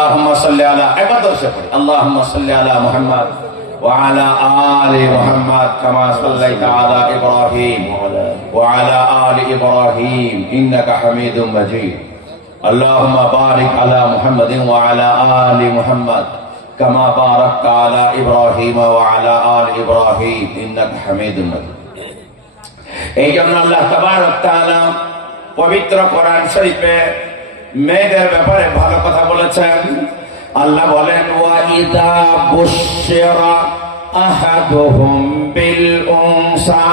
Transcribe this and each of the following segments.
আল্লাহুম্মা সাল্লি আলা একবার সে পড়ি আল্লাহুম্মা সাল্লি আলা মুহাম্মদ ওয়া আলা আলি মুহাম্মদ কামা সাল্লাইতা আলা ইব্রাহিম ওয়া আলা আলি ইব্রাহিম ইন্নাকা হামিদুম মাজিদ আল্লাহুম্মা বারিক আলা মুহাম্মাদিন ওয়া আলা আলি মুহাম্মদ কামা বারাকতা আলা ইব্রাহিম ওয়া আলা আলি ইব্রাহিম ইন্নাকা হামিদুম মাজিদ। এই জন্য আল্লাহ তাবারক তাআলা পবিত্র কোরআন শরীফে মেয়েদের ব্যাপারে ভালো কথা বলেছেন। আল্লাহ বলেন ওয়া ইযা বুশশিরা আহাদুহুম বিল উনসা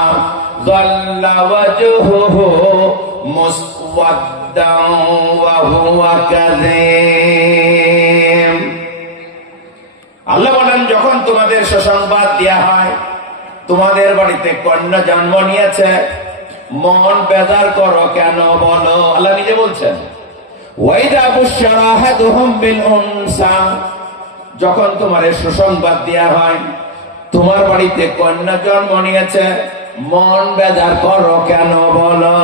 যাল্লা ওয়াজহুহু মুসওয়াদ্দান ওয়া হুয়া কাযীম। আল্লাহ বলেন যখন তোমাদের সুসংবাদ দেয়া হয় তোমাদের বাড়িতে কন্যা জন্ম নিয়েছে মন বেজার করো কেন বলো। আল্লাহ নিজে বলছেন ওয়াইদা বুশশিরা আহাদুহুম বিল উনসা, যখন তোমাদের সুসংবাদ দেয়া হয় তোমার বাড়িতে কন্যা জন্ম নিয়েছে মন বেজার করো কেন বলো।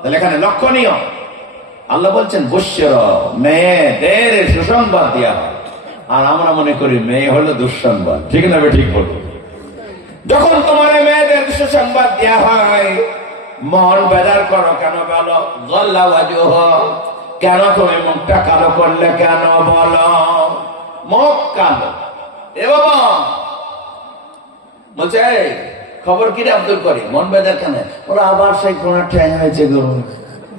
তাহলে এখানে লক্ষণীয় আল্লাহ বলছেন বুশশিরা, মেয়েদের সুসংবাদ দেয়া হয়। আর আমরা মনে করি মেয়ে হলো দুঃসংবাদ, ঠিক না? ঠিক বলবো। যখন তোমার মেয়েদের সুসংবাদ দেয়া হয় মন বেজার করো কেন বলো। যাল্লা ওয়াজহুহু, কেন তুমি মুখটা কালো করলে কেন বলো। মুখ কালো এ বাবা বলছে খবর কি রে আব্দুল করিম, মন বেজার কেন? ওরা আবার সেই কোনার ঠ্যাং হয়েছে গো।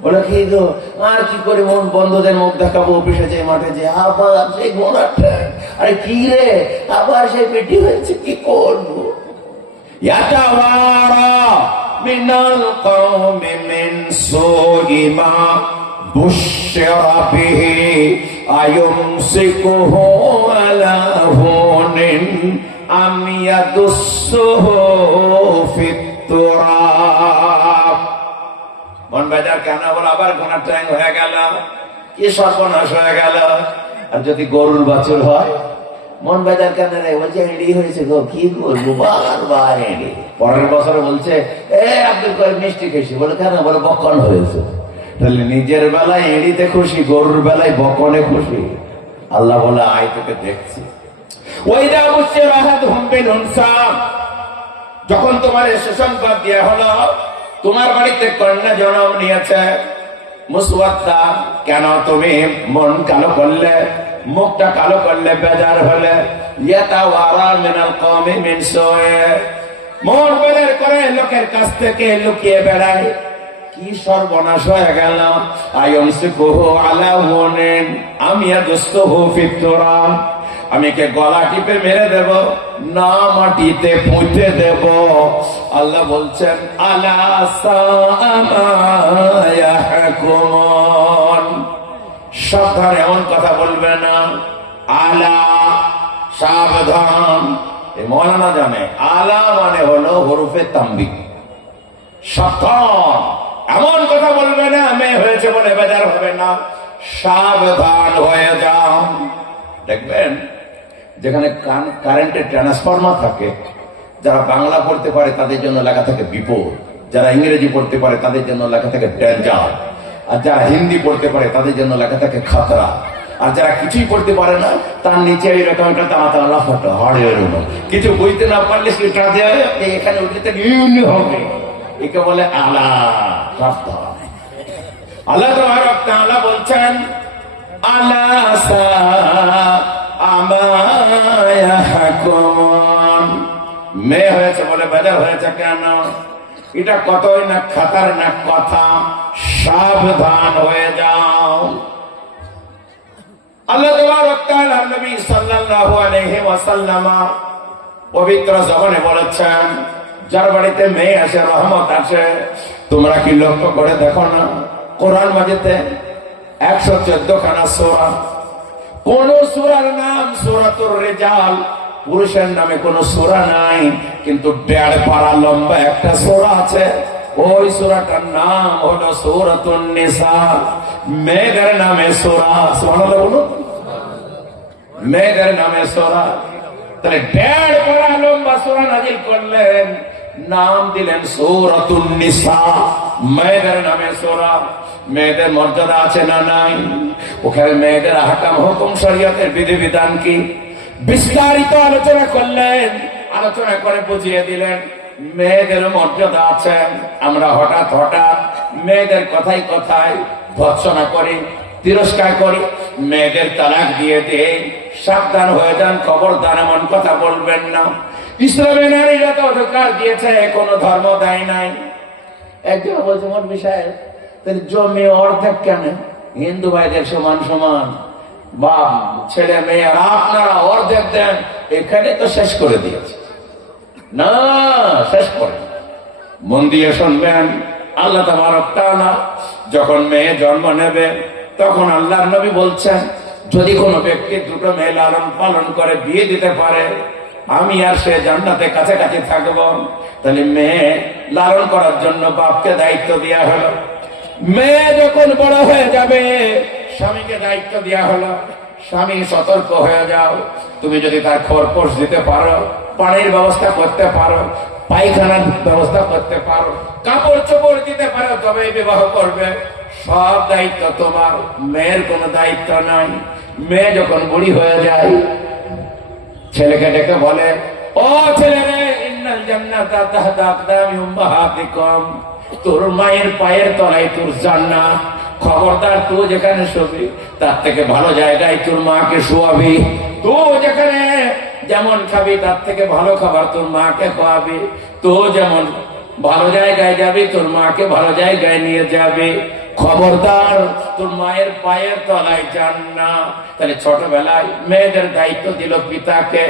ওরা কি গো আর কি করে মন বন্ধুদের মুখ দেখাবো অফিসে যে মাঠে যে আবার সেই কোনার ঠ্যাং। আরে কি রে আবার সেই পেটি হয়েছে, কি করবো। ইয়াতাওয়ারা মিনাল কওমি মিন সুই মা বুশশিরা বিহি আয়ুমসিকুহু আলা হুনিন আম ইয়াদুসসুহু ফিত তুরাব। মন বেজার কেন বলে আবার গোনা ট্যাং হয়ে গেল, কি সর্বনাশ হয়ে গেল। আর যদি গরুর বাছুর হয় মন বেজার কেন রে, বলছে এড়ি হয়েছে গো, কি করবো বারবার এড়ি। পরের বছর বলছে এ আব্দুল করিম মিষ্টি খেয়েছি, বলে কেন? বলে বকন হয়েছে। তাহলে নিজের বেলায় এড়িতে খুশি, গরুর বেলায় বকনে খুশি। আল্লাহ বলে আয় তোকে দেখছি। ওয়াইদা বুশশিরা আহাদুহুম বিল উনসা, যখন তোমার সুসংবাদ দেয়া হলো তোমার বাড়িতে কন্যা জন্ম নিয়েছে মুসওয়াদ্দা, কেন তুমি মন কালো করলে, মুখটা কালো করলে, বেজার হলে। ইয়াতাওয়ারা মিনাল কওমি মিন সুই, মন বেজার করে লোকের কাছ থেকে লুকিয়ে বেড়ায়। কি সর্বনাশ হয়ে গেল। আয়ুমসিকুহু আলা হুনিন আম ইয়াদুসসুহু ফিত তুরাব, আমি কে গলা টিপে মেরে দেব না মাটিতে পুঁতে দেব। আল্লাহ বলছেন আলা সাআ মা ইয়াহকুমুন, সাবধান এমন কথা বলবে না। আলা সাবধান, এই মৌলানা জানে আলা মানে হলো হরফে তামবিক, সাবধান এমন কথা বলবে না মেয়ে হয়েছে বলে বেজার হবে না, সাবধান হয়ে যাও। দেখবেন যেখানে কারেন্টের ট্রান্সফরমার থাকে, যারা বাংলা পড়তে পারে তাদের জন্য লেখা থাকে বিপদ, যারা ইংরেজি পড়তে পারে তাদের জন্য লেখা থাকে ডেঞ্জার, আর যারা হিন্দি পড়তে পারে তাদের জন্য লেখা থাকে খাতরা। আর যারা কিছুই পড়তে পারে না তার নিচে এরকম একটা তাড়াতাড়ি লাফাটো হাড়ের কিছু বুঝতে না পারলে সেটা দিয়ে এখানে উঠতে হবে। একে বলে আলা সাবধান। আল্লাহ তাবারক তাআলা বলছেন আলা সাআ মা ইয়াহকুমুন, মেয়ে হয়েছে বলে বেজার হয়েছে কেন? এটা কতই না খাতারনাক কথা, সাবধান হয়ে যাও। আল্লাহ তাবারক তাআলা নবী সাল্লাল্লাহু আলাইহি ওয়াসাল্লাম পবিত্র জবানে বলেছেন যার বাড়িতে মেয়ে আসে রহমত আসে। তোমরা কি লক্ষ্য করে দেখো না কোরআন মাজিদে 114 খানা সূরা, কোন সূরার নাম সূরাতুর রিজাল, পুরুষের নামে কোন সূরা নাই, কিন্তু 1.5 পারা লম্বা একটা সূরা আছে। ওই সূরাটার নাম হলো সূরাতুন নিসা, মেয়েদের নামে সূরা। সুবহানাল্লাহ বলুন, মেয়েদের নামে সূরা। তাহলে 1.5 পারা লম্বা সূরা নাজিল করলেন, নাম দিলেন সূরাতুন নিসা। মেয়েদের নামে সূরা। মেয়েদের মর্যাদা আছে না নাই? ওখানে মেয়েদের আহকাম, হুকুম, শরীয়তের বিধিবিধান কি বিস্তারিত আলোচনা করলেন। আলোচনা করে বুঝিয়ে দিলেন মেয়েদের মর্যাদা আছে। আমরা হঠাৎ মেয়েদের কথায় কথায় ভৎসনা করি, তিরস্কার করি, মেয়েদের তালাক দিয়ে দিয়ে। সাবধান হয়ে যান, খবরদার এমন কথা বলবেন না। ইসলামে নারীরা তো অধিকার দিয়েছে, কোনো ধর্ম দেয় নাই। একজন বলছে মন বিষয় জমি অর্ধেক কেন? হিন্দু ভাইদের সমান সমান, বা ছেলে মেয়ে আপনারা অর্ধেক দেন, এখানে তো শেষ করে দিয়েছে। না, শেষ করে মন দিয়ে শুনবেন। আল্লাহ তাবারক তাআলা যখন মেয়ে জন্ম নেবে তখন আল্লাহর নবী বলছেন, যদি কোনো ব্যক্তি দুটো মেয়ে লালন পালন করে বিয়ে দিতে পারে, আমি আর সে জান্নাতে কাছাকাছি থাকবো। তাহলে মেয়ে লালন করার জন্য বাপকে দায়িত্ব দেওয়া হলো। মেয়ে যখন বড় হয়ে যাবে স্বামীকে দায়িত্ব দেওয়া হলো। স্বামী সতর্ক হয়ে যাও, তুমি যদি তার খরপোশ দিতে পারো, পানির ব্যবস্থা করতে পারো, পায়খানার ব্যবস্থা করতে পারো, কাপড় চোপড় দিতে পারো, তবে বিবাহ করবে। সব দায়িত্ব তোমার, মেয়ের কোনো দায়িত্ব নাই। মেয়ে যখন বুড়ি হয়ে যায় ছেলেকে ডেকে বলে, ও ছেলে রে, ইন্নাল জান্নাতা তাহতা আকদামি উম্মাহাতিকুম, তোর মায়ের পায়ের তলায় তোর জান্নাত। খবরদার, তুই যেখানে শুবি তার থেকে ভালো জায়গায় তোর মাকে শোয়াবি। তুই যেখানে যেমন খাবি তার থেকে ভালো খাবার তোর মাকে খাওয়াবি। তুই যেমন ভালো জায়গায় যাবি তোর মাকে ভালো জায়গায় নিয়ে যাবি। খবরদার, তোর মায়ের পায়ের তলায় জান্নাত। তাহলে ছোটবেলায় মেয়েদের দায়িত্ব দিল পিতাকে,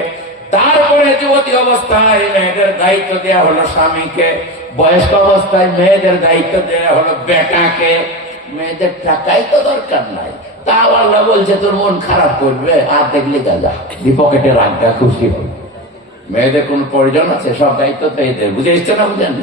তারপরে যুবতী অবস্থায় মেয়েদের দায়িত্ব দেওয়া হলো স্বামীকে, বয়স্ক অবস্থায় মেয়েদের দায়িত্ব দেওয়া হলো বেটাকে। মেয়েদের টাকাই তো দরকার নাই, তাও আল্লাহ বলছে তোর মন খারাপ করবে, আর দেখলি গাজা পকেটে রাখা খুশি হবে। মেয়েদের কোন প্রয়োজন আছে? সব দায়িত্ব তো এদের, বুঝে এসছে না? বুঝেন?